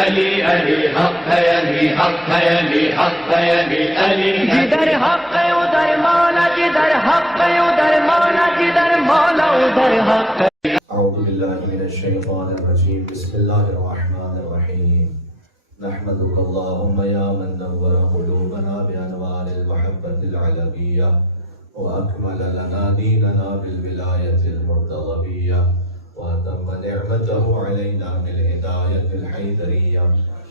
علی علی حق ہے علی حق ہے علی حق ہے علی علی جدھر حق ہے ادھر مولا جدھر حق ہے ادھر مولا جدھر مولا ادھر حق ہے. اعوذ باللہ من الشیطان الرجیم بسم اللہ الرحمن الرحیم نحمدک اللہم یا من نور قلوبنا بانوار المحبت العلویہ واکمل لنا دیننا بالولایت المرتضویہ واتم نعمته علینا بالہدایت الحیدریہ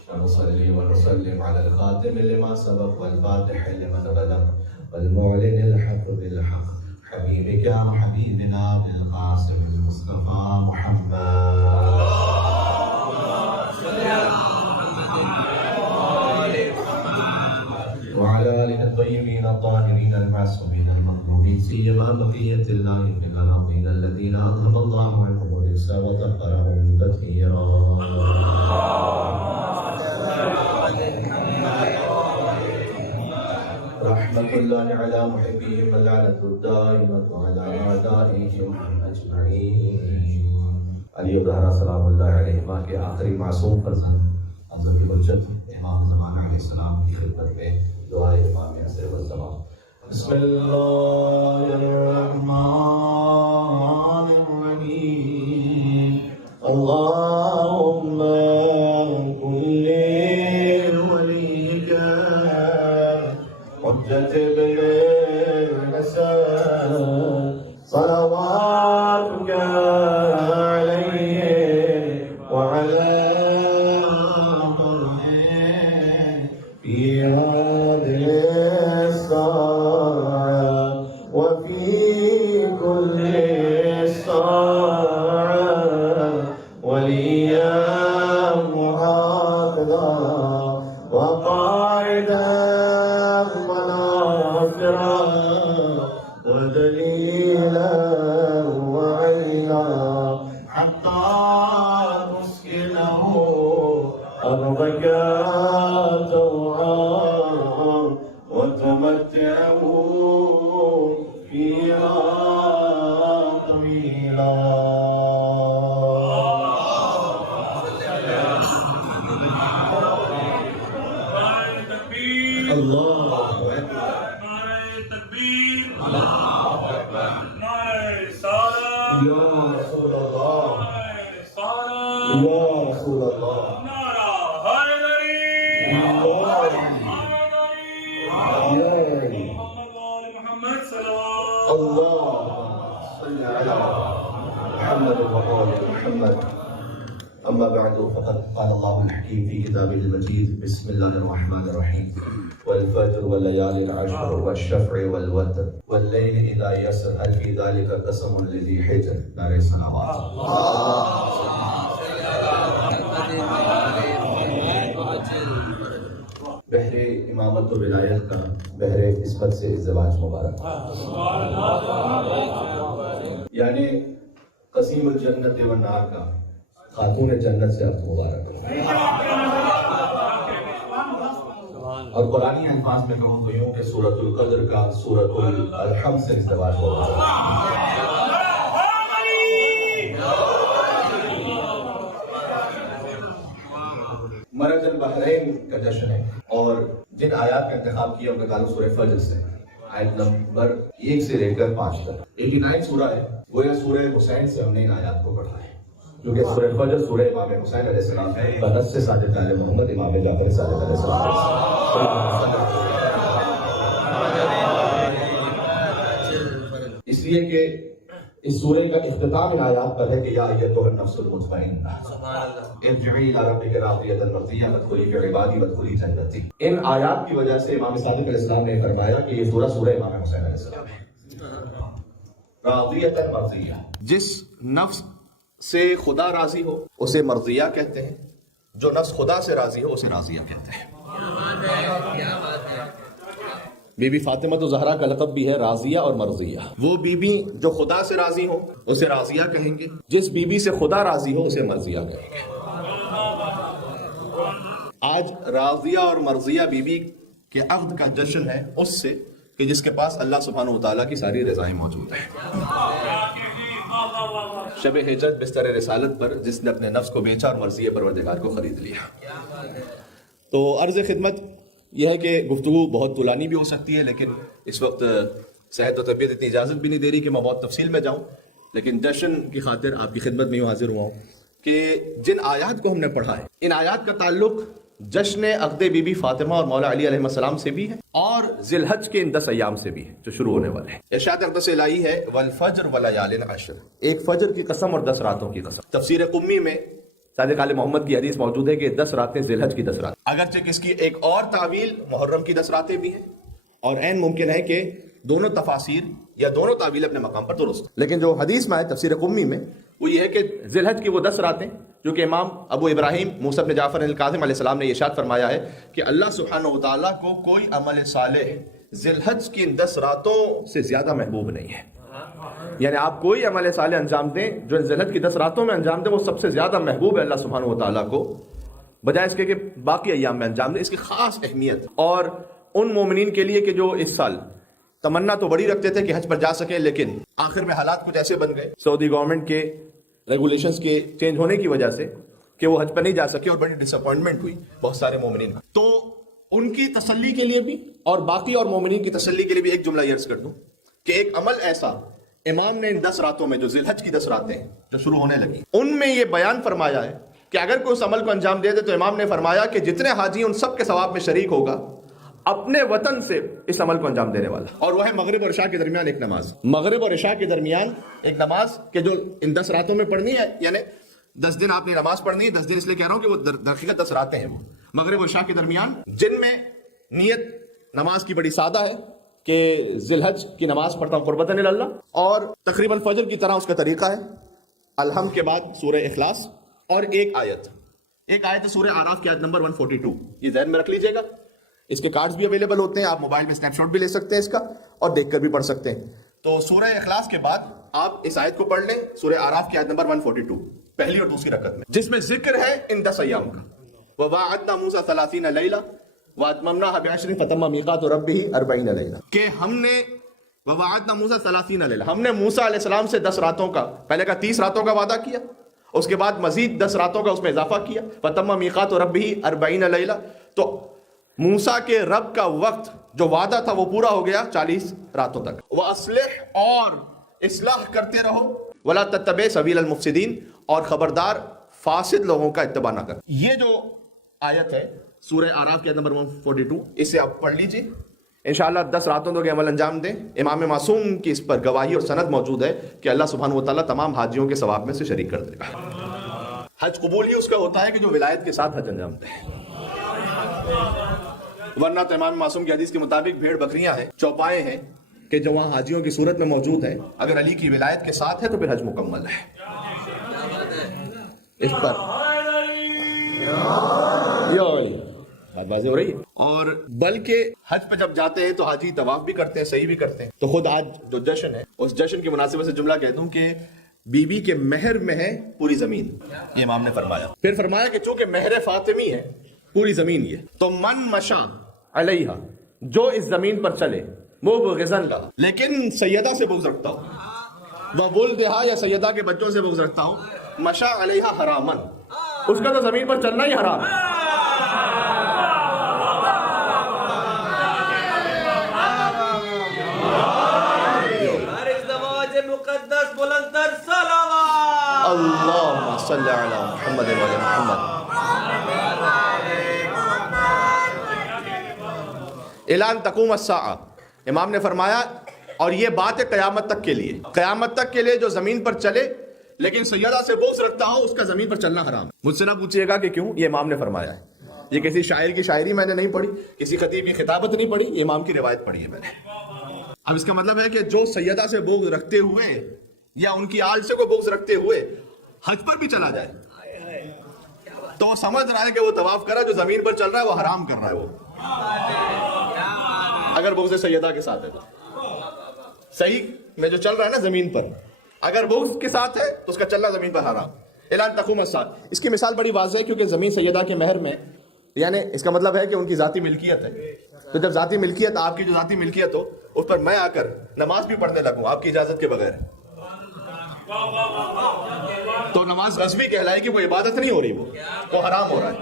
ونصلی ونسلم علی الخاتم لما سبق والفاتح لمن غلق والمعلن الحق بالحق حبیبک وحبیبنا بالقاسم المصطفى محمد وعلى آله الطيبين الطاهرين المعصومين المطلوبين سيما بقية الله في الأراضين الذين أذهب الله عنهم الرجس وطهرهم تطهيرا. رحمة الله على محبهم واللعنة الدائمة على أعدائهم أجمعين. علی ابراہیمہ سلام اللہ علیہ کے آخری معصوم فرزند حضرت حجت امام زمانہ علیہ السلام کی خدمت میں دعائے امام عصر والزمان. بسم اللہ الرحمن الرحیم اللہم کل ولیک حجت ابن الحسن صلواتک أما بعد فقد قال الله الحكيم في كتابه المجيد بسم الله الرحمن الرحيم والفجر والليالي العشر والشفع والوتر والليل إذا يسر هل في ذلك قسم لذي حجر. نعرہ صلوات. بحر امامت و ولایت کا بحر قسمت سے ازدواج مبارک. یعنی قسیم الجنت والنار کا خاتون جنت سے عرض مبارک. اور قرآنی الفاظ میں کہوں تو یوں کہ سورۃ القدر کا سورۃ الحم سے ازدواج مبارک. مرج البحرین کا جشن ہے اور جن آیات کا انتخاب کیا ان کا تعلق سورہ فجر سے. آیت نمبر 1 سے لے کر 5 تک 89 سورہ ہے. وہ یہ سورہ حسین سے ہم نے ان آیات کو پڑھا ہے کیونکہ سورہ فجر سورہ امام حسین علیہ السلام ہے. بنت سے صادق آل محمد امام جعفر صادق علیہ السلام. اس لیے کہ اس سورہ کا اختتام ان آیات پر ہے کہ یا ایتھا النفس المطمئنہ ارجعی الی ربک راضیۃ مرضیہ فادخلی فی عبادی وادخلی جنتی. ان آیات کی وجہ سے امام صادق علیہ السلام نے فرمایا کہ یہ سورہ امام حسین علیہ السلام ہے. راضیۃ مرضیہ، جس نفس سے خدا راضی ہو اسے مرضیہ کہتے ہیں، جو نفس خدا سے راضی ہو اسے راضیہ کہتے ہیں. بی بی فاطمہ تو زہرا کا لقب بھی ہے راضیہ اور مرضیہ. وہ بی بی جو خدا سے راضی ہو اسے راضیہ کہیں گے، جس بی بی سے خدا راضی ہو اسے مرضیہ کہیں گے. آج راضیہ اور مرضیہ بی بی کے عقد کا جشن ہے اس سے کہ جس کے پاس اللہ سبحانہ و تعالیٰ کی ساری رضائیں موجود ہیں. شب ہجرت بستر رسالت پر جس نے اپنے نفس کو بیچا اور مرضی پروردگار کو خرید لیا. تو عرض خدمت یہ ہے کہ گفتگو بہت طولانی بھی ہو سکتی ہے، لیکن اس وقت صحت و طبیعت اتنی اجازت بھی نہیں دے رہی کہ میں بہت تفصیل میں جاؤں، لیکن جشن کی خاطر آپ کی خدمت میں یوں حاضر ہوا ہوں کہ جن آیات کو ہم نے پڑھا ہے ان آیات کا تعلق جشن عقد بی بی فاطمہ اور مولا علی علیہ السلام سے بھی ہے اور ذی الحج کے ان 10 ایام سے بھی ہے جو شروع ہونے والے ہیں. ارشاد اقدس الہی ہے والفجر ولیال عشر، ایک فجر کی قسم اور 10 راتوں کی قسم. تفسیر قمی میں صادق آل محمد کی حدیث موجود ہے کہ 10 راتیں ذی الحج کی 10 راتیں، اگرچہ کہ اس کی ایک اور تعویل محرم کی 10 راتیں بھی ہیں، اور عین ممکن ہے کہ دونوں تفاسیر یا دونوں تعویل اپنے مقام پر درست، لیکن جو حدیث میں ہے تفسیر قمی میں وہ یہ ہے کہ ذی الحج کی وہ 10 راتیں جو کہ امام ابو ابراہیم موسیٰ بن جعفر الکاظم علیہ السلام نے ارشاد فرمایا ہے کہ اللہ سبحانہ و تعالیٰ کو کوئی عمل صالح ذی الحج کی ان 10 راتوں سے زیادہ محبوب نہیں ہے. یعنی آپ کوئی عمل صالح انجام دیں جو ذی الحج کی 10 راتوں میں انجام دیں وہ سب سے زیادہ محبوب ہے اللہ سبحانہ و تعالیٰ کو، بجائے اس کے کہ باقی ایام میں انجام دیں. اس کی خاص اہمیت اور ان مومنین کے لیے کہ جو اس سال تمنا تو بڑی رکھتے تھے کہ حج پر جا سکیں، لیکن آخر میں حالات کچھ ایسے بن گئے سعودی گورنمنٹ کے ریگولیشنز کے چینج ہونے کی وجہ سے کہ وہ حج پر نہیں جا سکے اور بڑی ڈس اپوائنٹمنٹ ہوئی بہت سارے مومنین. تو ان کی تسلی کے لیے بھی اور باقی اور مومنین کی تسلی کے لیے بھی ایک جملہ عرض کر دوں کہ ایک عمل ایسا امام نے ان 10 راتوں میں جو ذی الحج کی 10 راتیں جو شروع ہونے لگی ان میں یہ بیان فرمایا ہے کہ اگر کوئی اس عمل کو انجام دے دے تو امام نے فرمایا کہ جتنے حاجی ان سب کے ثواب میں شریک ہوگا اپنے وطن سے اس عمل کو انجام دینے والا، اور وہ ہے مغرب اور عشاء کے درمیان ایک نماز. مغرب اور عشاء کے درمیان ایک نماز کہ جو ان 10 راتوں میں پڑھنی ہے، یعنی 10 دن آپ نے نماز پڑھنی ہے. 10 دن اس لیے کہہ رہا ہوں کہ وہ در حقیقت 10 راتیں ہیں وہ مغرب اور عشاء کے درمیان، جن میں نیت نماز کی بڑی سادہ ہے کہ ذی الحج کی نماز پڑھتا ہوں قربتاً الی اللہ، اور تقریباً فجر کی طرح اس کا طریقہ ہے. الحمد کے بعد سورہ اخلاص اور ایک آیت ہے سورہ اعراف کی آیت نمبر 142. یہ ذہن میں رکھ لیجئے گا. اس کے کارڈز بھی اویلیبل ہوتے ہیں، آپ موبائل میں اسنیپ شاٹ بھی لے سکتے ہیں اس کا اور دیکھ کر بھی پڑھ سکتے ہیں. تو سورہ اخلاص کے بعد آپ اس آیت کو پڑھ لیں، سورہ اعراف کی آیت نمبر 142 پہلی اور دوسری رکعت میں، جس میں ذکر ہے ان 10 ایام کا. وَوَاعَدْنَا مُوسَىٰ 30 لَيْلَةً وَأَتْمَمْنَاهَا بِعَشْرٍ فَتَمَّ مِيقَاتُ رَبِّهِ 40 لَيْلَةً، کہ ہم نے وَوَاعَدْنَا مُوسَىٰ 30 لَيْلَةً، ہم نے موسیٰ علیہ السلام سے 10 راتوں کا، پہلے کا 30 راتوں کا وعدہ کیا، اس کے بعد مزید 10 راتوں کا اس میں اضافہ کیا. فَتَمَّ مِيقَاتُ رَبِّهِ 40 لَيْلَةً، تو موسیٰ کے رب کا وقت جو وعدہ تھا وہ پورا ہو گیا 40 راتوں تک. وَأَصْلِحْ، اور اصلاح کرتے رہو. وَلَا تَتَّبِعْ سَبِيلَ الْمُفْسِدِينَ، اور خبردار فاسد لوگوں کا اتباع نہ کر. یہ جو آیت ہے سورہ اعراف کی آیت نمبر 142، اسے آپ پڑھ لیجئے. انشاءاللہ 10 راتوں کے عمل انجام دیں. امام معصوم کی اس پر گواہی اور سند موجود ہے کہ اللہ سبحانہ و تعالیٰ تمام حاجیوں کے ثواب میں سے شریک کر دے گا. حج قبول ہی اس کا ہوتا ہے کہ جو ولایت کے ساتھ حج انجام دے، ورنہ تو امام معصوم کی حدیث کے مطابق بھیڑ بکریاں ہیں، چوپائے ہیں کہ جو وہاں حاجیوں کی صورت میں موجود ہیں، اگر علی کی ولایت کے ساتھ ہے تو پھر حج مکمل ہے. اس پر بات واضح ہو رہی ہے. اور بلکہ حج پہ جب جاتے ہیں تو حاجی طواف بھی کرتے ہیں، صحیح بھی کرتے ہیں. تو خود آج جو جشن ہے اس جشن کی مناسبت سے جملہ کہہ دوں کہ بی بی کے مہر میں ہے پوری زمین، یہ امام نے فرمایا. پھر فرمایا کہ چونکہ مہر فاطمی ہے پوری زمین یہ، تو من مشا علیہا، جو اس زمین پر چلے وہ بغضن لہا، لیکن سیدہ سے بغض رکھتا ہوں، وولدہا، یا سیدہ کے بچوں سے بغض رکھتا ہوں، مشا علیہا حرامن، اس کا تو زمین پر چلنا ہی حرام ہے. اللہم صلی علی محمد و علی محمد. اعلان تقوم الساعہ، امام نے فرمایا، اور یہ بات ہے قیامت تک کے لیے، قیامت تک کے لیے جو زمین پر چلے لیکن سیدہ سے بغض رکھتا ہو اس کا زمین پر چلنا حرام ہے. مجھ سے نہ پوچھئے گا کہ کیوں، یہ امام نے فرمایا ہے. یہ کسی شاعر کی شاعری میں نے نہیں پڑھی، کسی خطیب کی خطابت نہیں پڑھی، یہ امام کی روایت پڑھی ہے میں نے. اب اس کا مطلب ہے کہ جو سیدہ سے بغض رکھتے ہوئے یا ان کی آل سے کو بغض رکھتے ہوئے حج پر بھی چلا جائے تو وہ سمجھ رہا ہے کہ وہ طواف کرا جو زمین پر چل رہا ہے وہ حرام کر رہا ہے. وہ اگر بغض سیدہ کے ساتھ ہے تو صحیح میں جو چل رہا ہے نا زمین پر، اگر بغض کے ساتھ ہے تو اس کا چلنا زمین پر حرام. اعلان تقوم الساعہ، اس کی مثال بڑی واضح ہے کیونکہ زمین سیدہ کے مہر میں، یعنی اس کا مطلب ہے کہ ان کی ذاتی ملکیت ہے. تو جب ذاتی ملکیت، آپ کی جو ذاتی ملکیت ہو اس پر میں آ کر نماز بھی پڑھنے لگوں آپ کی اجازت کے بغیر، تو نماز غصبی کہلائے گی، وہ عبادت نہیں ہو رہی، وہ حرام ہو رہا ہے.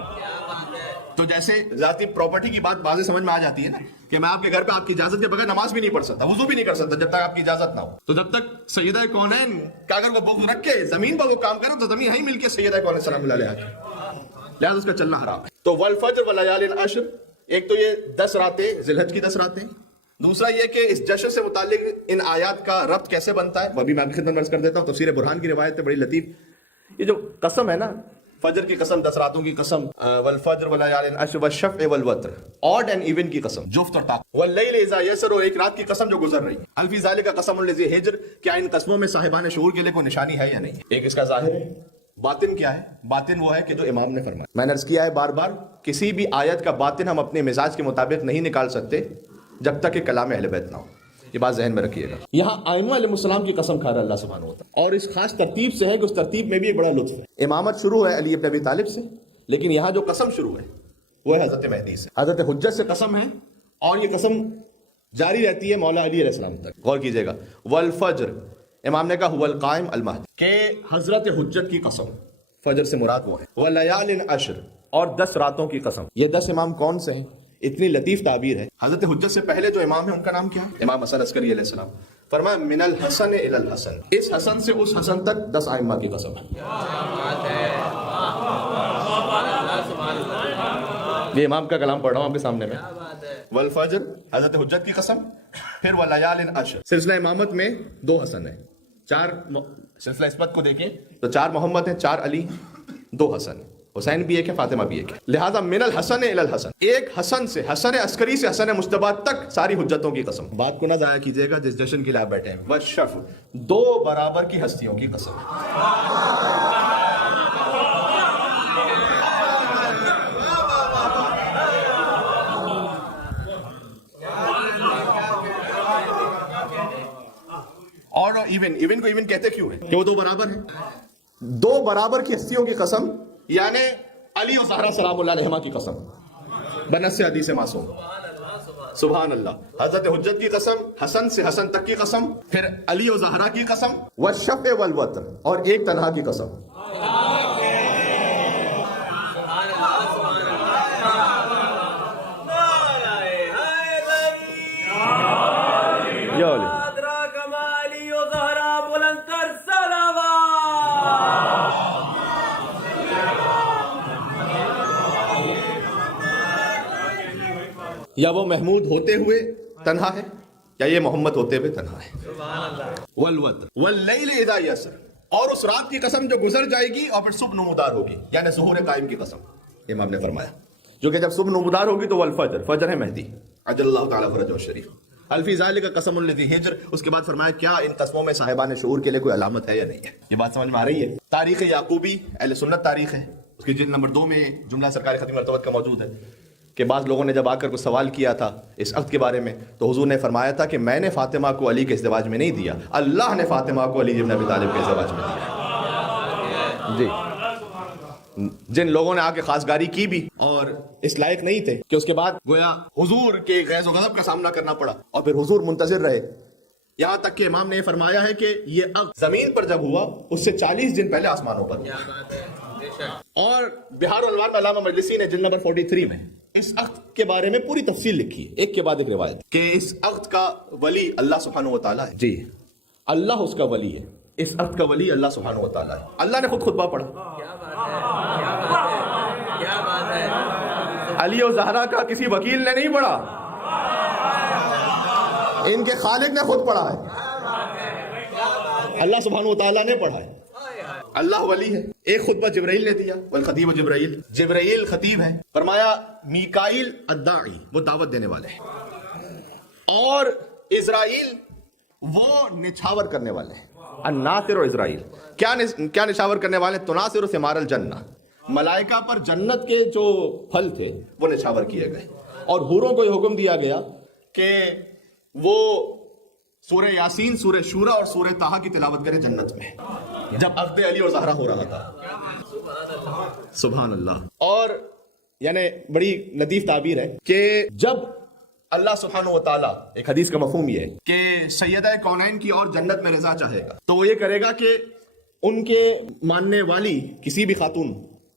تو جیسے ذاتی پراپرٹی کی بات واضح سمجھ میں آ جاتی ہے نا کہ میں آپ کے گھر پہ آپ کی اجازت کے بغیر نماز بھی نہیں پڑھ سکتا، وضو بھی نہیں کر سکتا جب تک آپ کی اجازت نہ ہو. تو جب تک سیدہ کونین کا اگر وہ بغض رکھ کے زمین پر وہ کام کرے تو زمین ہی مل کے سیدہ کونین سلام اللہ علیہ لہٰذا اس کا چلنا حرام ہے. تو والفجر ولیال عشر، ایک تو یہ 10 راتیں ذی الحج کی 10 راتیں، دوسرا یہ کہ اس جشن سے متعلق ان آیات کا ربط کیسے بنتا ہے وہ بھی میں آپ کی خدمت میں عرض کر دیتا ہوں. تفسیر برہان کی روایت ہے بڑی لطیف. یہ جو قسم ہے نا، فجر کی قسم، 10 راتوں کی قسم، والفجر ولیال عشر والشفع والوتر، آڈ اینڈ ایون کی قسم، جفت اور طاقت، واللیل اذا یسر، اور ایک رات کی قسم جو گزر رہی ہے. هل فی ذلک قسم لذی حجر، کیا ان قسموں میں صاحبان شعور کے لیے کوئی نشانی ہے یا نہیں؟ ایک اس کا ظاہر ہے. باطن کیا ہے؟ باطن وہ ہے کہ جو امام نے فرمایا. میں نے عرض کیا ہے بار بار، کسی بھی آیت کا باطن ہم اپنے مزاج کے مطابق نہیں نکال سکتے جب تک کہ کلام اہل بیت نہ ہو. یہ بات ذہن میں رکھیے گا. یہاں ائمہ علیہ السلام کی قسم کھا رہا ہے اللہ سبحانہ و تعالیٰ، اور اس خاص ترتیب سے ہے کہ اس ترتیب میں بھی ایک بڑا لطف ہے. امامت شروع ہے علی ابن ابی طالب سے، لیکن یہاں جو قسم شروع ہے وہ ہے حضرت مہدی سے. حضرت حجت سے قسم ہے، اور یہ قسم جاری رہتی ہے مولا علی علیہ السلام تک. غور کیجیے گا. والفجر، امام نے کہا هو القائم المہدی، کہ حضرت حجت کی قسم، فجر سے مراد وہ ہے. ولیال عشر، اور 10 راتوں کی قسم. یہ 10 امام کون سے ہیں؟ اتنی لطیف تعبیر ہے. حضرت حجت سے پہلے جو امام ہے ان کا نام کیا ہے؟ امام حسن عسکری علیہ السلام. فرمایا من الحسن الی الحسن، اس حسن سے اس حسن تک 10 ائمہ کی قسم ہے. یہ امام کا کلام پڑھ رہا ہوں آپ کے سامنے میں. والفجر، حضرت حجت کی قسم. پھر ولیال عشر. سلسلہ امامت میں 2 حسن ہیں، 4 سلسلہ اسمت کو دیکھیں تو 4 محمد ہیں، 4 علی، 2 حسن. حسین بھی ایک ہے، فاطمہ بھی ایک ہے. لہذا من الحسن الی الحسن، ایک حسن سے، حسن عسکری سے حسن مجتبی تک ساری حجتوں کی قسم. بات کو نہ ضائع کیجیے گا جس جشن کے لیے آپ بیٹھے ہیں. والشفع، 2 برابر کی ہستیوں کی قسم. اور ایون کو ایون کہتے کیوں ہے؟ کہ وہ 2 برابر ہیں. 2 برابر کی ہستیوں کی قسم، یعنی علی و زہرا سلام اللہ علیہما کی قسم بنص حدیث معصوم. سبحان اللہ. حضرت حجت کی قسم، حسن سے حسن تک کی قسم، پھر علی و زہرا کی قسم، والشفع والوتر، اور ایک تنہا کی قسم. یا وہ محمود ہوتے ہوئے تنہا ہے، یا یہ محمد ہوتے ہوئے تنہا ہے. والوتر واللیل اذا یسر، اور اس رات کی قسم جو گزر جائے گی اور پھر صبح نمودار ہوگی، یعنی ظہور قائم کی قسم. امام نے فرمایا جو کہ جب صبح نمودار ہوگی تو والفجر، فجر ہے مہدی عجل اللہ تعالی فرجہ الشریف. هل فی ذلک قسم لذی حجر، اس کے بعد فرمایا کیا ان قسموں میں صاحبان شعور کے لیے کوئی علامت ہے یا نہیں ہے. یہ بات سمجھ میں آ رہی ہے. تاریخ یعقوبی اہل سنت تاریخ ہے، اس کی جلد نمبر 2 میں جملہ سرکار ختم مرتبت کا موجود ہے کہ بعض لوگوں نے جب آ کر کوئی سوال کیا تھا اس عقد کے بارے میں تو حضور نے فرمایا تھا کہ میں نے فاطمہ کو علی کے ازدواج میں نہیں دیا، اللہ نے فاطمہ کو علی ابن ابی طالب کے ازدواج میں دیا. جی، جن لوگوں نے آ کے خاصگاری کی بھی اور اس لائق نہیں تھے کہ اس کے بعد گویا حضور کے غیظ و غضب کا سامنا کرنا پڑا، اور پھر حضور منتظر رہے، یہاں تک کہ امام نے یہ فرمایا ہے کہ یہ عقد زمین پر جب ہوا اس سے 40 دن پہلے آسمانوں پر ہوا. اور بہار الانوار میں علامہ مجلسی نے جلد نمبر 43 میں اس عقد کے بارے میں پوری تفصیل لکھی ہے، ایک کے بعد ایک روایت، کہ اس عقد کا ولی اللہ سبحانہ و تعالیٰ ہے. جی، اللہ اس کا ولی ہے، اس عقد کا ولی اللہ سبحانہ و تعالیٰ ہے. اللہ نے خود خطبہ پڑھا. علی و زہرا کا کسی وکیل نے نہیں پڑھا، ان کے خالق نے خود پڑھا ہے، اللہ سبحانہ و تعالیٰ نے پڑھا ہے. اللہ ولی ہے. ایک خطبہ جبرائیل نے دیا، والخطیب جبرائیل، جبرائیل خطیب ہے. فرمایا میکائیل الداعی، وہ دعوت دینے والے ہیں، اور اسرائیل وہ نچھاور کرنے والے ہیں. الناصر و اسرائیل کیا نچھاور کرنے والے ہیں؟ تناصر ثمار الجنہ، ملائکہ پر جنت کے جو پھل تھے وہ نچھاور کیے گئے، اور حوروں کو یہ حکم دیا گیا کہ وہ سورہ یاسین، سورہ شورى اور سورہ طٰہٰ کی تلاوت کرے جنت میں، جب عقد علی اور زہرا ہو رہا تھا. سبحان اللہ. اور یعنی بڑی لطیف تعبیر ہے کہ جب اللہ سبحانہ و تعالیٰ، ایک حدیث کا مفہوم یہ ہے کہ سیدہ کونین کی اور جنت میں رضا چاہے گا تو وہ یہ کرے گا کہ ان کے ماننے والی کسی بھی خاتون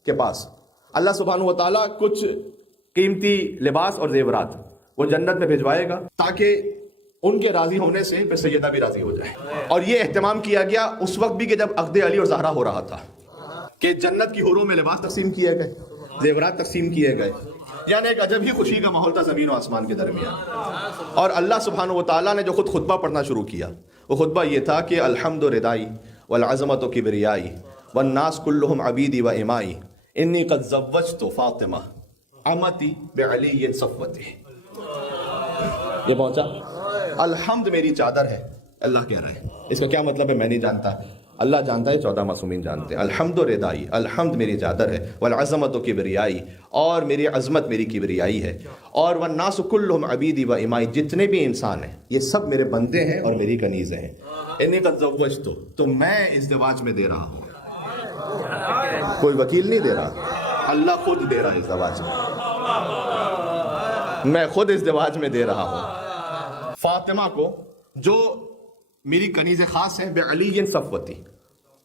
کے پاس اللہ سبحانہ و تعالیٰ کچھ قیمتی لباس اور زیورات وہ جنت میں بھجوائے گا تاکہ ان کے راضی ہونے سے پھر سیدہ بھی راضی ہو جائے. اور یہ اہتمام کیا گیا اس وقت بھی کہ جب عقد علی اور زہرا ہو رہا تھا کہ جنت کی حوروں میں لباس تقسیم کیے گئے, زیورات تقسیم کیے گئے, یعنی ایک عجب ہی خوشی کا ماحول تھا زمین و آسمان کے درمیان. اور اللہ سبحانہ و تعالیٰ نے جو خود خطبہ پڑھنا شروع کیا وہ خطبہ یہ تھا کہ الحمد ردائی والعظمت و کبریائی والناس کلہم عبیدی و امائی انی قد زوجت فاطمہ امتی بعلی صفوتی. یہ پہنچا الحمد میری چادر ہے, اللہ کہہ رہا ہے. اس کا کیا مطلب ہے میں نہیں جانتا, اللہ جانتا ہے, 14 معصومین جانتے ہیں. الحمد ردائی, الحمد میری چادر ہے, والعظمت و کبریائی, اور میری عظمت میری کبریائی ہے, اور والناس کلہم عبیدی و امائی, جتنے بھی انسان ہیں یہ سب میرے بندے ہیں اور میری کنیزیں ہیں. انی قد زوجت, تو میں ازدواج میں دے رہا ہوں, کوئی وکیل نہیں دے رہا, اللہ خود دے رہا ہے ازدواج میں خود ازدواج میں دے رہا ہوں فاطمہ کو جو میری کنیز خاص ہیں, بعلی صفوتی,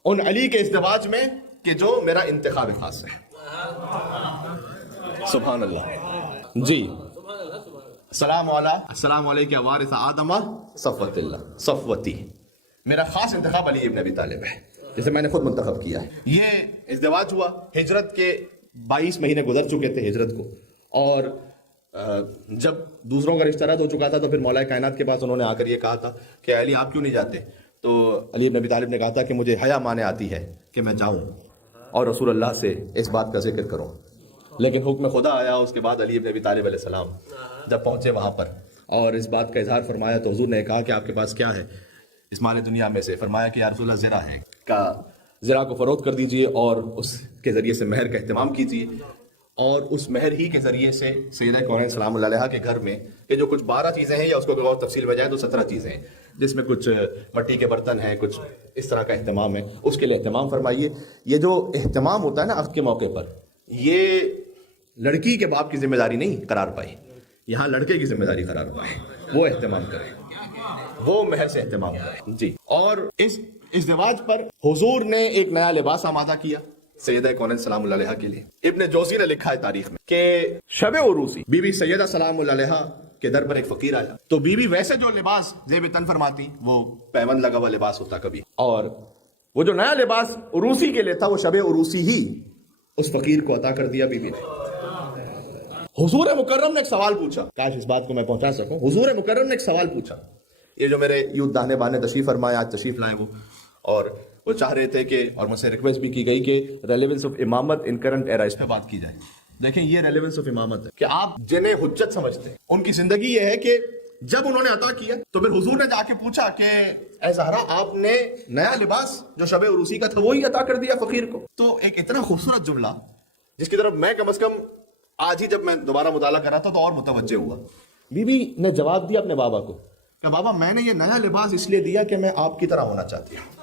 ان علی کے ازدواج میں کہ جو میرا انتخاب خاص ہے. سبحان اللہ. جی السلام علیکم وارث آدم صفوت اللہ, صفوتی, میرا خاص انتخاب علی ابن ابی طالب ہے جسے میں نے خود منتخب کیا ہے. یہ ازدواج ہوا, ہجرت کے 22 مہینے گزر چکے تھے ہجرت کو, اور جب دوسروں کا رشتہ رد ہو چکا تھا تو پھر مولا کائنات کے پاس انہوں نے آ کر یہ کہا تھا کہ علی آپ کیوں نہیں جاتے؟ تو علی بن ابی طالب نے کہا تھا کہ مجھے حیا مانے آتی ہے کہ میں جاؤں اور رسول اللہ سے اس بات کا ذکر کروں, لیکن حکم خدا آیا. اس کے بعد علی بن ابی طالب علیہ السلام جب پہنچے وہاں پر اور اس بات کا اظہار فرمایا تو حضور نے کہا کہ آپ کے پاس کیا ہے اس مال دنیا میں سے؟ فرمایا کہ یا رسول اللہ زرہ ہے, کا زرہ کو فروخت کر دیجئے اور اس کے ذریعے سے مہر کا اہتمام کیجئے, اور اس مہر ہی کے ذریعے سے سیدہ کونین سلام اللہ علیہ کے گھر میں کہ جو کچھ 12 چیزیں ہیں, یا اس کو اور تفصیل میں جائے تو 17 چیزیں ہیں, جس میں کچھ مٹی کے برتن ہیں, کچھ اس طرح کا اہتمام ہے, اس کے لیے اہتمام فرمائیے. یہ جو اہتمام ہوتا ہے نا عقد کے موقع پر, یہ لڑکی کے باپ کی ذمہ داری نہیں قرار پائی, یہاں لڑکے کی ذمہ داری قرار پائے, وہ اہتمام کرے, وہ مہر سے اہتمام کرے. جی, اور اس ازدواج پر حضور نے ایک نیا لباس آمادہ کیا سیدہ کونین سلام اللہ علیہ کے لیے. ابن جوزی نے لکھا ہے تاریخ میں کہ شب عروسی بی بی سیدہ سلام اللہ علیہ کے در پر ایک فقیر آیا, تو بی بی ویسے جو لباس زیب تن فرماتی وہ پیوند لگا ہوا لباس ہوتا کبھی, اور وہ جو نیا لباس عروسی کے لیے تھا وہ شب عروسی ہی اس فقیر کو عطا کر دیا بی بی نے. حضور مکرم نے ایک سوال پوچھا, کاش اس بات کو میں پہنچا سکوں. حضور مکرم نے ایک سوال پوچھا, یہ جو میرے یوتھ دانے بانے تشریف فرمائے آج تشریف لائے وہ, اور وہ چاہ رہے تھے کہ, اور مجھ سے ریکویسٹ بھی کی گئی کہ ریلیونس آف امامت ان کرنٹ ایرا اس پہ بات کی جائے. دیکھیں یہ ریلیونس آف امامت ہے کہ آپ جنہیں حجت سمجھتے ہیں ان کی زندگی یہ ہے کہ جب انہوں نے عطا کیا تو پھر حضور نے جا کے پوچھا کہ اے زہرا آپ نے نیا لباس جو شب عروسی کا تھا وہی عطا کر دیا فقیر کو. تو ایک اتنا خوبصورت جملہ جس کی طرف میں کم از کم آج ہی جب میں دوبارہ مطالعہ کر رہا تھا تو اور متوجہ ہوا. بی بی نے جواب دیا اپنے بابا کو کہ بابا میں نے یہ نیا لباس اس لیے دیا کہ میں آپ کی طرح ہونا چاہتی ہوں,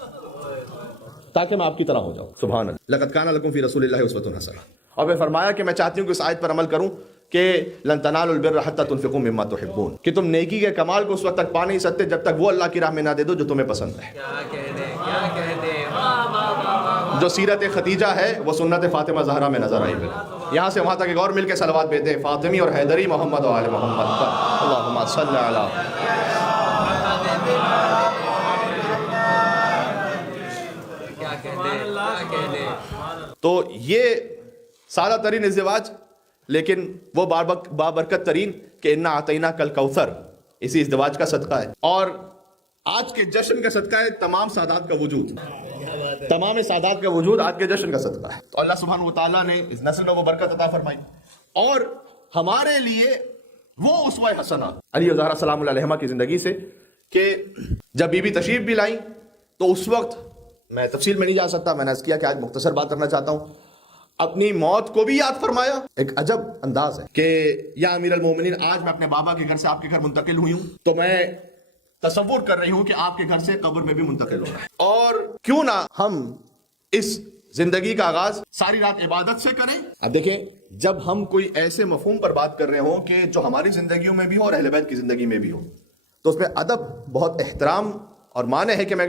تاکہ میں آپ کی طرح ہو جاؤں. سبحان اللہ. لقد کان لکم فی رسول اللہ اسوۃ حسنہ. اور میں فرمایا کہ میں چاہتی ہوں کہ اس آیت پر عمل کروں کہ لن تنالوا البر حتى تنفقوا مما تحبون, کہ تم نیکی کے کمال کو اس وقت تک پا نہیں سکتے جب تک وہ اللہ کی راہ میں نہ دے دو جو تمہیں پسند ہے. جو سیرت خدیجہ ہے وہ سنت فاطمہ زہرا میں نظر آئی. یہاں سے وہاں تک ایک اور مل کے صلوات بھیجتے ہیں, فاطمی اور حیدری محمد و آل محمد پر اللہم صل علی. تو یہ سادہ ترین ازدواج, لیکن وہ بابرکت ترین کہ انا اعطینا کل کوثر اسی ازدواج کا صدقہ ہے, اور آج کے جشن کا صدقہ ہے تمام سادات کا وجود, تمام سادات کا وجود آج کے جشن کا صدقہ ہے. تو اللہ سبحانہ و تعالیٰ نے اس نسل میں وہ برکت عطا فرمائی, اور ہمارے لیے وہ اسوہ حسنہ علی و زہرا سلام اللہ علیہما کی زندگی سے کہ جب بی بی تشریف بھی لائیں تو اس وقت میں تفصیل میں نہیں جا سکتا, میں نے عرض کیا کہ آج مختصر بات کرنا چاہتا ہوں. اپنی موت کو بھی یاد فرمایا, ایک عجب انداز ہے کہ یا امیر المومنین آج میں اپنے بابا کے گھر سے آپ کے گھر منتقل ہوئی ہوں, تو میں تصور کر رہی ہوں کہ آپ کے گھر سے قبر میں بھی منتقل ہونا ہے, اور کیوں نہ ہم اس زندگی کا آغاز ساری رات عبادت سے کریں. اب دیکھیں جب ہم کوئی ایسے مفہوم پر بات کر رہے ہوں کہ جو ہماری زندگیوں میں بھی ہو اور اہل بیت کی زندگی میں بھی ہو, تو اس میں ادب بہت احترام اور معنی ہے کہ میں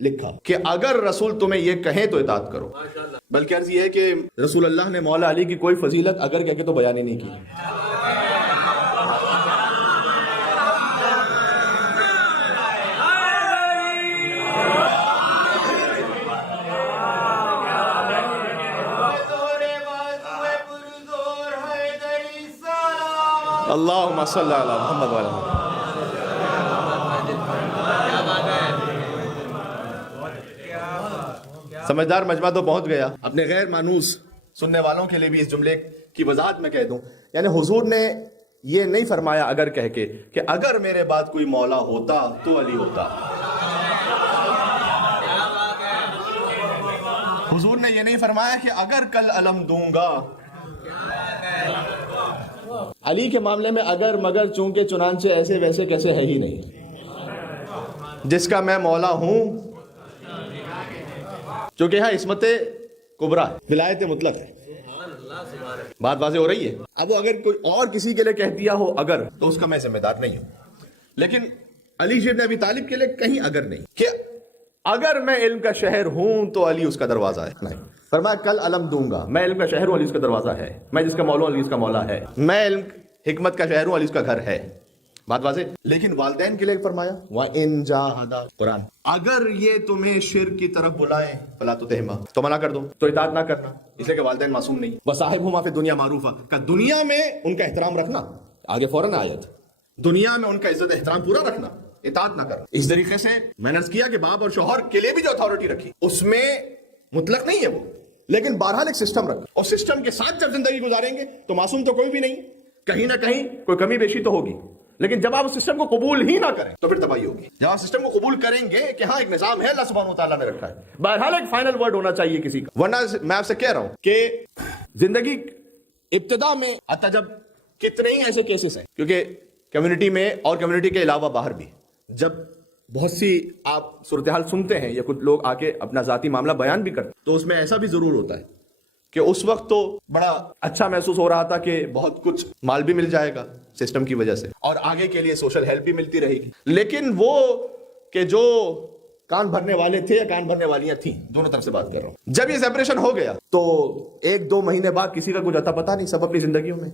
لکھا کہ اگر رسول تمہیں یہ کہیں تو اطاعت کرو. بلکہ عرض یہ ہے کہ رسول اللہ نے مولا علی کی کوئی فضیلت اگر کہہ کے تو بیان ہی نہیں کی. اللہم صلی علی محمد وعلی محمد. سمجھدار مجمع تو پہنچ گیا. اپنے غیر مانوس سننے والوں کے لیے بھی اس جملے کی وضاحت میں کہہ دوں. یعنی حضور نے یہ نہیں فرمایا اگر کہہ کے کہ اگر میرے بعد کوئی مولا ہوتا تو علی ہوتا. حضور نے یہ نہیں فرمایا کہ اگر کل علم دوں گا. علی کے معاملے میں اگر مگر چونکہ چنانچہ ایسے ویسے کیسے ہے ہی نہیں. جس کا میں مولا ہوں چونکہ یہاں عصمت کبریٰ ہے, ولایت مطلق ہے. بات واضح ہو رہی ہے. اب وہ اگر کوئی اور کسی کے لیے کہہ دیا ہو اگر, تو اس کا میں ذمہ دار نہیں ہوں. لیکن علی ابن ابی طالب کے لیے کہیں اگر نہیں کہ اگر میں علم کا شہر ہوں تو علی اس کا دروازہ ہے. نہیں, فرمایا کل علم دوں گا, میں علم کا شہر ہوں, علی اس کا دروازہ ہے. میں جس کا مولا ہوں علی اس کا مولا ہے. میں علم حکمت کا شہر ہوں, علی اس کا گھر ہے. بات واضح. لیکن والدین کے لیے فرمایا وَإِن جَاهَدَاكَ, قرآن, اگر یہ تمہیں شرک کی طرف بلائیں فَلَا تُطِعْهُمَا, تو منع کر دو, تو اطاعت نہ کرنا, اس لیے کہ والدین معصوم نہیں. وَصَاحِبْهُمَا فِي الدُّنْيَا مَعْرُوفًا, کہ دنیا میں ان کا احترام رکھنا. آگے فوراً آیت, دنیا میں ان کا عزت احترام پورا رکھنا, اطاعت نہ کرنا. اس طریقے سے میں نے عرض کیا کہ باپ اور شوہر کے لیے بھی جو اتھارٹی رکھی اس میں مطلق نہیں ہے وہ, لیکن بہرحال ایک سسٹم رکھا, اور سسٹم کے ساتھ جب زندگی گزاریں گے تو معصوم تو کوئی بھی نہیں, کہیں نہ کہیں کوئی کمی بیشی تو ہوگی. لیکن جب آپ اس سسٹم کو قبول ہی نہ کریں تو پھر تباہی ہوگی. جب آپ سسٹم کو قبول کریں گے کہ ہاں ایک نظام ہے اللہ سبحانہ وتعالیٰ نے رکھا ہے, بہرحال ایک فائنل ورڈ ہونا چاہیے کسی کا. ورنہ میں آپ سے کہہ رہا ہوں کہ زندگی ابتدا میں حتیٰ جب کتنے ہی ایسے کیسز ہیں, کیونکہ کمیونٹی میں اور کمیونٹی کے علاوہ باہر بھی جب بہت سی آپ صورتحال سنتے ہیں یا کچھ لوگ آ کے اپنا ذاتی معاملہ بیان بھی کرتے, تو اس میں ایسا بھی ضرور ہوتا ہے کہ اس وقت تو بڑا اچھا محسوس ہو رہا تھا کہ بہت کچھ مال بھی مل جائے گا سسٹم کی وجہ سے, اور آگے کے لیے سوشل ہیلپ بھی ملتی رہے گی. لیکن وہ کہ جو کان بھرنے والے تھے یا کان بھرنے والیاں تھیں, دونوں طرف سے بات کر رہا ہوں, جب یہ سیپریشن ہو گیا تو 1-2 مہینے بعد کسی کا کچھ اتا پتا نہیں, سب اپنی زندگیوں میں.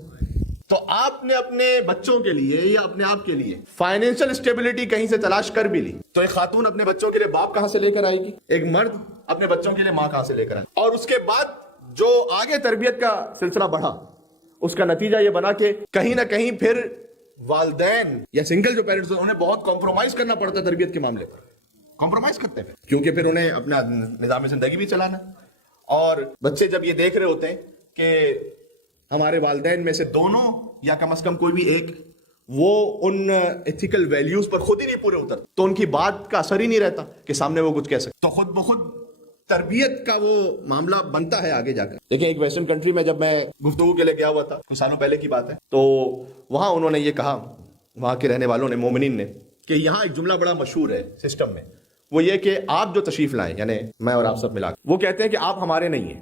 تو آپ نے اپنے بچوں کے لیے یا اپنے آپ کے لیے فائنینشیل اسٹیبلٹی کہیں سے تلاش کر بھی لی, تو ایک خاتون اپنے بچوں کے لیے باپ کہاں سے لے کر آئے گی, ایک مرد اپنے بچوں کے لیے ماں کہاں سے لے کر آئے, اور اس کے بعد جو آگے تربیت کا سلسلہ بڑھا اس کا نتیجہ یہ بنا کہ کہیں نہ کہیں پھر والدین یا سنگل جو پیرنٹس ہیں انہیں بہت کمپرومائز کرنا پڑتا ہے تربیت کے معاملے پر. کمپرومائز کرتے ہیں کیونکہ پھر انہیں اپنا نظام زندگی بھی چلانا, اور بچے جب یہ دیکھ رہے ہوتے ہیں کہ ہمارے والدین میں سے دونوں یا کم از کم کوئی بھی ایک وہ ان ایتھیکل ویلیوز پر خود ہی نہیں پورے اترتے, تو ان کی بات کا اثر ہی نہیں رہتا کہ سامنے وہ کچھ کہہ سکتے, تو خود بخود تربیت کا وہ معاملہ بنتا ہے آگے جا کر. دیکھیں ایک ویسٹرن کنٹری میں جب میں گفتگو کے لیے گیا ہوا تھا کچھ سالوں پہلے کی بات ہے, تو وہاں انہوں نے یہ کہا, وہاں کے رہنے والوں نے, مومنین نے, کہ یہاں ایک جملہ بڑا مشہور ہے سسٹم میں, وہ یہ کہ آپ جو تشریف لائیں, یعنی میں اور آپ سب ملا کے, وہ کہتے ہیں کہ آپ ہمارے نہیں ہیں,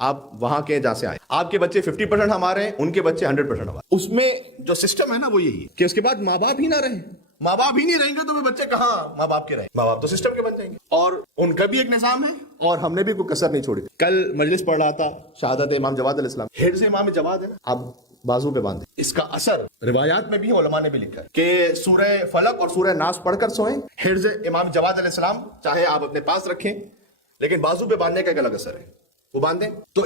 آپ وہاں کے جہاں سے آئے, آپ کے بچے 50% ہمارے ہیں, ان کے بچے 100% ہمارے. اس میں جو سسٹم ہے نا وہ یہی ہے کہ اس کے بعد ماں باپ ہی نہ رہیں, ماں باپ ہی نہیں رہیں گے تو وہ بچے کہاں ماں باپ کے رہیں, ماں باپ تو سسٹم کے بن جائیں گے, اور ان کا بھی ایک نظام ہے اور ہم نے بھی کوئی کسر نہیں چھوڑی. کل مجلس پڑھ رہا تھا شہادت امام جواد علیہ السلام, حرز امام جواد ہے نا, آپ بازو پہ باندھیں, اس کا اثر روایات میں بھی علماء نے بھی لکھا ہے کہ سورہ فلق اور سورہ ناس پڑھ کر سوئیں. حرز امام جواد علیہ السلام چاہے آپ اپنے پاس رکھیں, لیکن بازو پہ باندھنے کا ایک الگ اثر ہے, وہ باندھیں تو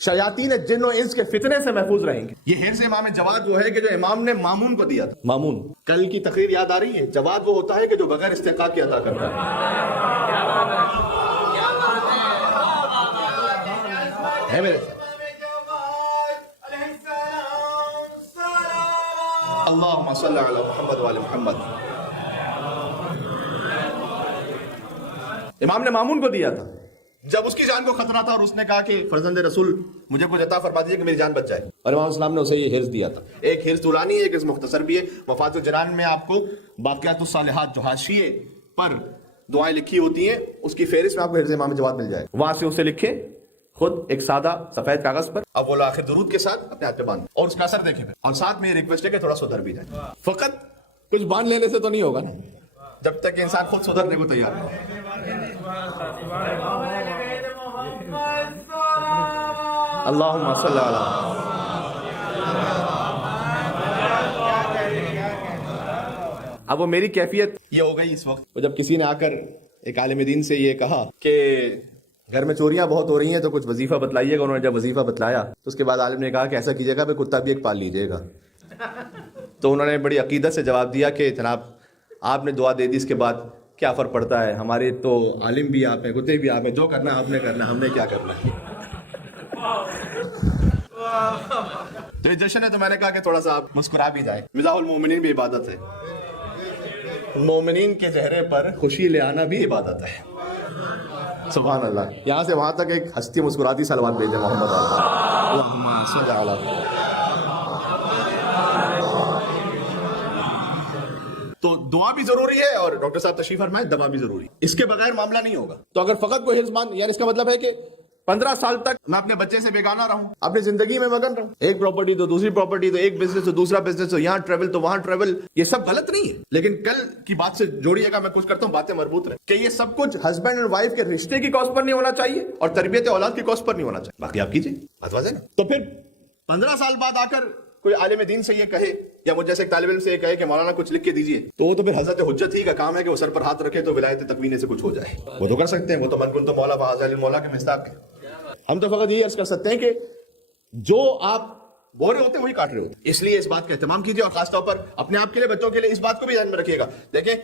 شیاطین جن و انس کے فتنے سے محفوظ رہیں گے. یہ حرز امام جواد وہ ہے کہ جو امام نے مامون کو دیا تھا. مامون کل کی تقریر یاد آ رہی ہے, جواد وہ ہوتا ہے کہ جو بغیر استحقاق کے عطا کرتا ہے میرے اللہم صلی علی محمد وعلی محمد. امام نے مامون کو دیا تھا جب اس کی جان کو خطرہ تھا, اور اس نے کہا کہ فرزند رسول مجھے کچھ عطا فرما دیجیے کہ میری جان بچ جائے, اور امام اسلام نے اسے یہ حرز دیا تھا. ایک حرز طولانی ہے, ایک حرز مختصر بھی ہے. وفات الجنان میں آپ کو باقیات الصالحات جو حاشیے پر دعائیں لکھی ہوتی ہیں اس کی فہرست میں آپ کو حرز امام جواد مل جائے, وہاں سے اسے لکھیں خود ایک سادہ سفید کاغذ پر, اب وہ آخر درود کے ساتھ اپنے ہاتھ پہ باندھ, اور اس کا اثر دیکھیں, اور ساتھ میں یہ ریکویسٹ ہے کہ تھوڑا سدھر بھی جائے. فقط کچھ باندھ لینے سے تو نہیں ہوگا نا, جب تک کہ انسان خود سدھرنے کو تیار ہو. اللہم صلی علی. اب وہ میری کیفیت یہ ہو گئی اس وقت، وہ جب کسی نے آ کر ایک عالم دین سے یہ کہا کہ گھر میں چوریاں بہت ہو رہی ہیں تو کچھ وظیفہ بتلائیے گا. انہوں نے جب وظیفہ بتلایا تو اس کے بعد عالم نے کہا کہ ایسا کیجیے گا کہ کتا بھی ایک پال لیجیے گا. تو انہوں نے بڑی عقیدت سے جواب دیا کہ جناب آپ نے دعا دے دی، اس کے بعد کیا فرق پڑتا ہے، ہمارے تو عالم بھی آپ ہیں، کتے بھی آپ ہیں، جو کرنا آپ نے کرنا، ہم نے کیا کرنا ہے. تو یہ جشن ہے تو میں نے کہا کہ تھوڑا سا آپ مسکرا بھی جائیں. مزاح المومنین بھی عبادت ہے، مومنین کے چہرے پر خوشی لے آنا بھی عبادت ہے. سبحان اللہ. یہاں سے وہاں تک ایک ہستی مسکراتی سلوات بھیجے محمد اللہم صلی علی. تو دعا بھی ضروری ہے اور ڈاکٹر صاحب تشریف فرمائیں دوا بھی ضروری ہے، اس کے بغیر معاملہ نہیں ہوگا. تو اگر فقط کوئی حفظ یعنی اس کا مطلب ہے کہ 15 سال تک میں اپنے بچے سے بیگانہ رہوں، اپنی زندگی میں مگن رہوں، ایک پراپرٹی تو دوسری پراپرٹی تو ایک بزنس تو دوسرا بزنس تو یہاں ٹریول تو وہاں ٹریول، یہ سب غلط نہیں ہے. لیکن کل کی بات سے جوڑیے گا، میں کچھ کرتا ہوں باتیں مربوط رہیں کہ یہ سب کچھ ہسبینڈ اینڈ وائف کے رشتے کی کاسٹ پر نہیں ہونا چاہیے اور تربیت اولاد کی کاسٹ پر نہیں ہونا چاہیے. باقی آپ کیجیے، بات واضح نا. تو پھر 15 سال بعد آ کر کوئی عالم دین سے یہ کہے یا مجھ جیسے ایک طالب علم سے یہ کہے کہ مولانا کچھ لکھ کے دیجیے، تو وہ تو پھر حضرت حجت ہی کا کام ہے کہ وہ سر پر ہاتھ رکھے تو ولایت تکوینے سے کچھ ہو جائے. وہ تو کر سکتے ہیں، وہ تو من کن تو مولا فہذا مولا کے مصداق ہے. ہم تو فقط یہ عرض کر سکتے ہیں کہ جو آپ بول رہے ہوتے ہیں وہی کاٹ رہے ہوتے ہیں. اس لیے اس بات کا اہتمام کیجیے اور خاص طور پر اپنے آپ کے لیے، بچوں کے لیے اس بات کو بھی ذہن میں رکھیے گا. دیکھیں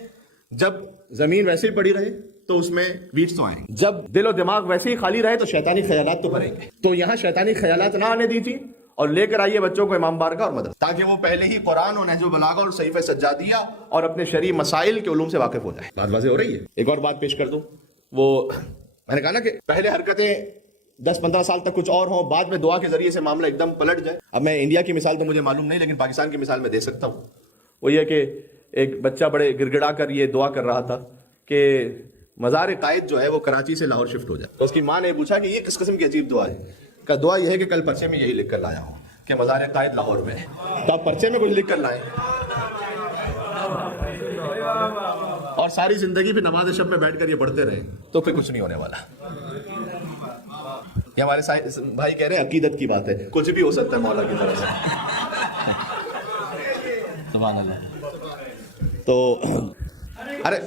جب زمین ویسے ہی پڑی رہے تو اس میں ویڈز تو آئیں گے، جب دل و دماغ ویسے ہی خالی رہے تو شیطانی خیالات تو بھریں گے. تو یہاں شیطانی خیالات نہ آنے دیجیے اور لے کر آئیے بچوں کو امام بارگاہ اور مدرسہ، تاکہ وہ پہلے ہی قرآن اور نہج البلاغہ اور صحیفہ سجادیہ اور اپنے شرعی مسائل کے علوم سے واقف ہو جائے. بات واضح ہو رہی ہے. ایک اور بات پیش کر دوں، وہ میں نے کہا نا کہ پہلے حرکتیں 10-15 سال تک کچھ اور ہوں، بعد میں دعا کے ذریعے سے معاملہ ایک دم پلٹ جائے. اب میں انڈیا کی مثال تو مجھے معلوم نہیں، لیکن پاکستان کی مثال میں دے سکتا ہوں. وہ یہ کہ ایک بچہ بڑے گڑ گڑا کر یہ دعا کر رہا تھا کہ مزار قائد جو ہے وہ کراچی سے لاہور شفٹ ہو جائے. تو اس کی ماں نے پوچھا کہ یہ کس قسم کی عجیب دعا ہے؟ کہ دعا یہ ہے کہ کل پرچے میں یہی لکھ کر لایا ہوں کہ مزار قائد لاہور میں ہے، تو آپ پرچے میں کچھ لکھ کر لائیں اور ساری زندگی پھر نماز شب میں بیٹھ کر یہ پڑھتے رہے تو پھر کچھ نہیں ہونے والا. یہ ہمارے بھائی کہہ رہے ہیں عقیدت کی بات ہے، کچھ بھی ہو سکتا ہے مولا کی طرف سے. سبحان اللہ. تو ارے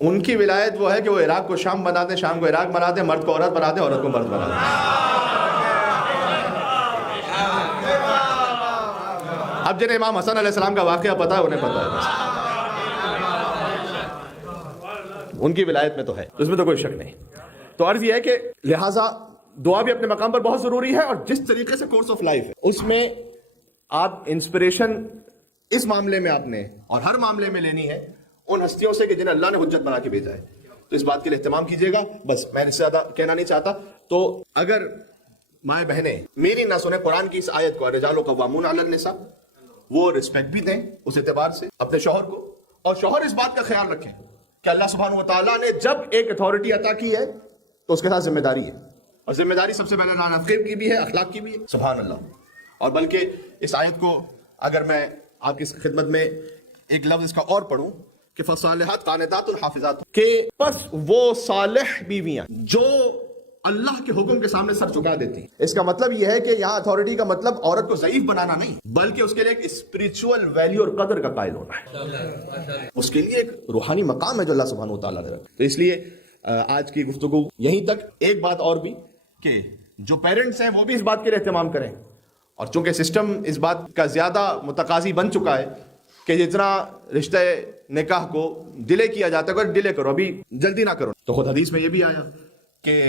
ان کی ولایت وہ ہے کہ وہ عراق کو شام بنا دیں، شام کو عراق بنا دیں، مرد کو عورت بنا دیں، عورت کو مرد بنا دیں. اب جنہیں امام حسن علیہ السلام کا واقعہ پتا ہے انہیں پتا ہے، ان کی ولایت میں تو ہے، اس میں تو کوئی شک نہیں. تو عرض یہ ہے کہ لہٰذا دعا بھی اپنے مقام پر بہت ضروری ہے، اور جس طریقے سے کورس آف لائف ہے اس میں آپ انسپریشن اس معاملے میں آپ نے اور ہر معاملے میں لینی ہے ان ہستیوں سے کہ جنہیں اللہ نے حجت بنا کے بھیجا ہے. تو اس بات کے لیے اہتمام کیجیے گا. بس میں اس سے زیادہ کہنا نہیں چاہتا. تو اگر مائیں بہنیں میری نہ سنیں قرآن کی اس آیت کو، الرجال قوامون علی النساء، وہ رسپیکٹ بھی دیں اس اعتبار سے اپنے شوہر کو، اور شوہر اس بات کا خیال رکھیں کہ اللہ سبحانہ وتعالیٰ نے جب ایک اتھارٹی عطا کی ہے تو اس کے ساتھ ذمہ داری ہے، اور ذمہ داری سب سے پہلے نفقے کی بھی ہے، اخلاق کی بھی ہے. سبحان اللہ. اور بلکہ اس آیت کو اگر میں آپ کی خدمت میں ایک لفظ اس کا اور پڑھوں کہ فصالحات قانتات حافظات، کہ بس وہ صالح بیویاں جو اللہ کے حکم کے سامنے سر جھکا دیتی ہیں. اس کا مطلب یہ ہے کہ یہاں اتھارٹی کا مطلب عورت کو ضعیف بنانا نہیں، بلکہ اس کے لیے ایک اسپریچول ویلیو اور قدر کا قائل ہونا ہے. اس کے لیے ایک روحانی مقام ہے جو اللہ سبحانہ وتعالیٰ نے رکھا. تو اس لیے آج کی گفتگو یہیں تک. ایک بات اور بھی کہ جو پیرنٹس ہیں وہ بھی اس بات کے لیے اہتمام کریں، اور چونکہ سسٹم اس بات کا زیادہ متقاضی بن چکا ہے کہ جتنا رشتہ نکاح کو ڈیلے کیا جاتا ہے، اگر ڈیلے کرو، ابھی جلدی نہ کرو. تو خود حدیث میں یہ بھی آیا کہ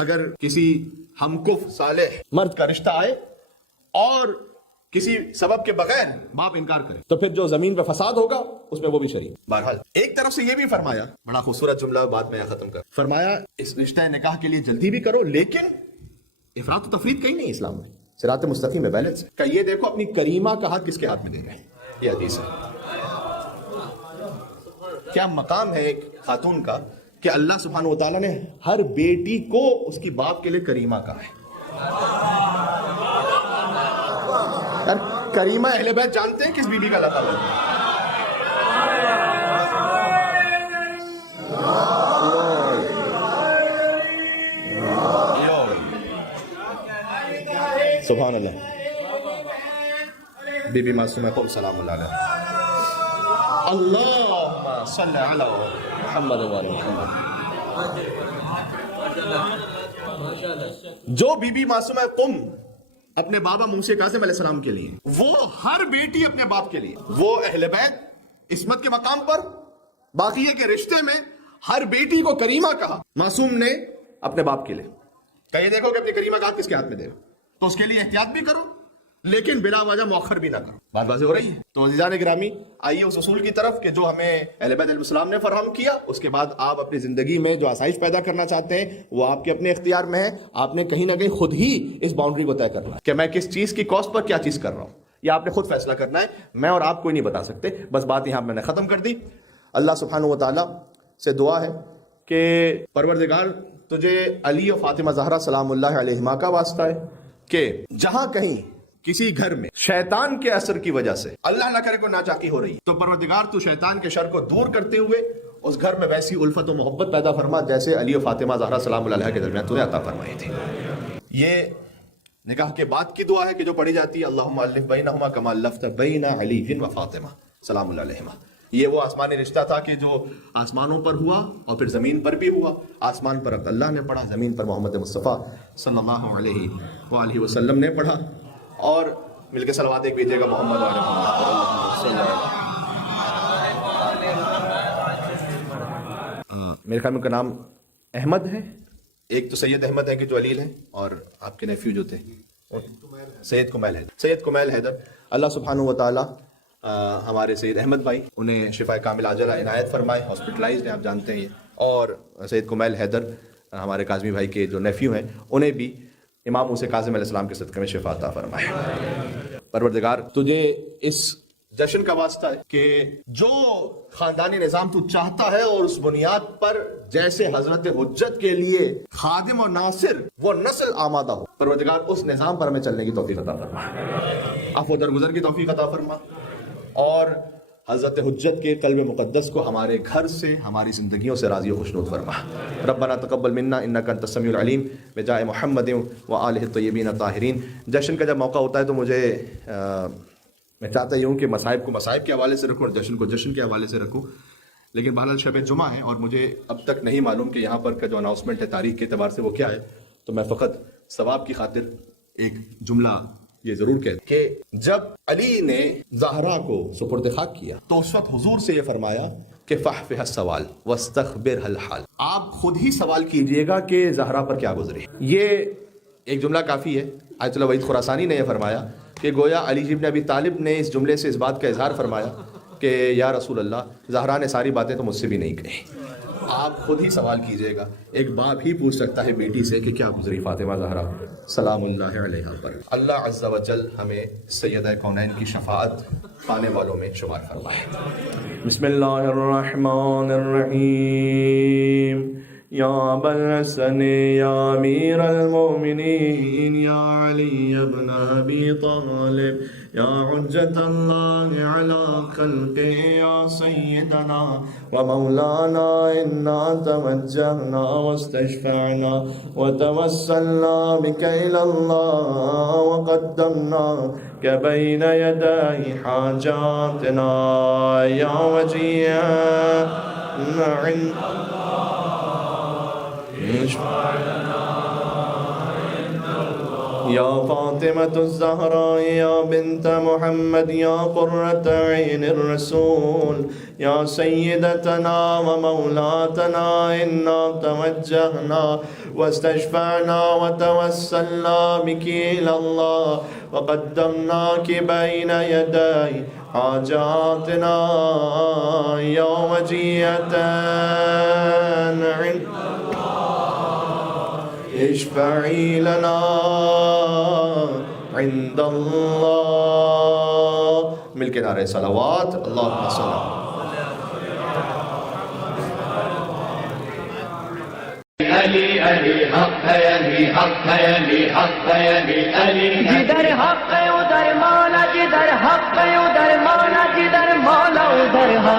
اگر کسی ہمکف صالح مرد کا رشتہ آئے اور کسی سبب کے بغیر باپ انکار کرے تو پھر جو زمین پہ فساد ہوگا اس میں وہ بھی شریک. بہرحال ایک طرف سے یہ بھی فرمایا، بڑا خوبصورت جملہ بعد میں ختم کر، فرمایا اس رشتہ نکاح کے لیے جلدی بھی کرو، لیکن افراط و تفریط کہیں نہیں اسلام میں، صراط مستقیم ہے، بیلنس کا. یہ دیکھو اپنی کریمہ کا ہاتھ کس کے ہاتھ میں دے گئے، یہ حدیث ہے. کیا مقام ہے ایک خاتون کا کہ اللہ سبحانہ وتعالیٰ نے ہر بیٹی کو اس کی باپ کے لیے کریمہ کہا ہے. کریمہ اہل بیت جانتے ہیں کس بی بی کا لقب ہے؟ سبحان اللہ. بی بی معصومہ قم سلام اللہ علیہ. اللہم صلی علی محمد و آل محمد. جو بی بی معصومہ قم اپنے بابا موسیٰ کاظم علیہ السلام کے لیے، وہ ہر بیٹی اپنے باپ کے لیے، وہ اہل بیت عصمت کے مقام پر باقیہ کے رشتے میں ہر بیٹی کو کریمہ کہا معصوم نے اپنے باپ کے لیے. کہیں دیکھو کہ اپنی کریمہ کا کس کے ہاتھ میں دے تو اس کے لیے احتیاط بھی کرو لیکن بلا وجہ مؤخر بھی نہ کرو. بات واضح ہو رہی ہے؟ تو عزیزان گرامی آئیے اس اصول کی طرف کہ جو ہمیں اہل بیت علیہ السلام نے فراہم کیا، اس کے بعد آپ اپنی زندگی میں جو آسائش پیدا کرنا چاہتے ہیں وہ آپ کے اپنے اختیار میں ہے. آپ نے کہیں نہ کہیں خود ہی اس باؤنڈری کو طے کرنا ہے کہ میں کس چیز کی کاسٹ پر کیا چیز کر رہا ہوں. یہ آپ نے خود فیصلہ کرنا ہے، میں اور آپ کوئی نہیں بتا سکتے. بس بات یہاں میں نے ختم کر دی. اللہ سبحانہ و تعالیٰ سے دعا ہے کہ پروردگار تجھے علی و فاطمہ زہرا سلام اللہ علیہما کا واسطہ ہے کہ جہاں کہیں کسی گھر میں شیطان کے اثر کی وجہ سے اللہ نہ کرے کوئی ناچاقی ہو رہی تو پروردگار تو شیطان کے شر کو دور کرتے ہوئے اس گھر میں ویسی الفت و محبت پیدا فرما جیسے علی و فاطمہ زہرا سلام اللہ علیہ کے درمیان تو نے عطا فرمائی تھی. یہ نکاح کے بعد کی دعا ہے کہ جو پڑھی جاتی ہے اللہم الف بینہما کما الفت بین علی و فاطمہ سلام اللہ علیہما. یہ وہ آسمانی رشتہ تھا کہ جو آسمانوں پر ہوا اور پھر زمین پر بھی ہوا. آسمان پر اللہ نے پڑھا، زمین پر محمد مصطفیٰ صلی اللہ علیہ وآلہ وسلم نے پڑھا. اور مل کے صلوات ایک بھیجیے گا محمد علیہ میرے خیال میں ان کا نام احمد ہے. ایک تو سید احمد ہے کہ جو علیل ہیں اور آپ کے نیفیو جو تھے سید کمیل حیدر. اللہ سبحانہ و تعالی ہمارے سید احمد بھائی انہیں شفا کامل عاجلہ عنایت فرمائے، ہاسپٹلائزڈ ہیں آپ جانتے ہیں یہ. اور سید کمیل حیدر ہمارے کاظمی بھائی کے جو نیفیو ہیں انہیں بھی امام موسیٰ کاظم علیہ السلام کے صدقے میں شفا عطا فرمائے. پروردگار تجھے اس جشن کا واسطہ ہے کہ جو خاندانی نظام تو چاہتا ہے اور اس بنیاد پر جیسے حضرت حجت کے لیے خادم اور ناصر وہ نسل آمادہ ہو، پروردگار اس نظام پر ہمیں چلنے کی توفیق عطا فرما، عفو درگزر کی توفیق عطا فرما. اور حضرت حجت کے قلب مقدس کو ہمارے گھر سے ہماری زندگیوں سے راضی و خوشنود فرما. ربنا تقبل منا انک انت السمیع العلیم بجائے محمد و آلہ الطیبین الطاہرین. جشن کا جب موقع ہوتا ہے تو مجھے میں چاہتا ہوں کہ مصائب کو مصائب کے حوالے سے رکھوں اور جشن کو جشن کے حوالے سے رکھوں، لیکن بہرحال شب جمعہ ہے اور مجھے اب تک نہیں معلوم کہ یہاں پر کا جو اناؤنسمنٹ ہے تاریخ کے اعتبار سے وہ کیا ہے. تو میں فقط ثواب کی خاطر ایک جملہ یہ ضرور کہتے کہ جب علی نے زہرا کو سپرد خاک کیا تو اس وقت حضور سے یہ فرمایا کہ فحفح السوال واستخبرها الحال. آپ خود ہی سوال کیجئے گا کہ زہرا پر کیا گزری. یہ ایک جملہ کافی ہے. آیت اللہ وحید خراسانی نے یہ فرمایا کہ گویا علی ابن ابی طالب نے اس جملے سے اس بات کا اظہار فرمایا کہ یا رسول اللہ زہرا نے ساری باتیں تو مجھ سے بھی نہیں کہی. آپ خود ہی سوال کیجئے گا. ایک باپ ہی پوچھ سکتا ہے بیٹی سے کہ کیا گزری فاطمہ زہرا سلام اللہ علیہا پر. اللہ عز و جل ہمیں سیدہ کونین کی شفاعت پانے والوں میں شمار فرمائے. بسم اللہ الرحمن الرحیم. یا ابا الحسن یا امیر المؤمنین یا علی ابن ابی طالب یا حجت اللہ علی خلقہ یا سیدنا ومولانا انا توجہنا واستشفعنا وتوسلنا بک الی اللہ وقدمناک بین یدی حاجاتنا یا وجیہنا عند یا فاطمة الزہراء یا بنت محمد یا قرۃ عین الرسول یا سیدتنا ومولاتنا انا توجہنا واستشفعنا وتوسلنا بک الی اللہ وقدمناک بین یدی حاجاتنا یوم جیئتن عند اشفعی لنا عند اللہ. مل کے نعرہ صلوات اللہم صلی علی علی حق ہے علی حق ہے علی حق ہے علی علی جدھر حق ہے ادھر مولا، جدھر حق ہے ادھر مولا، جدھر مولا ادھر حق.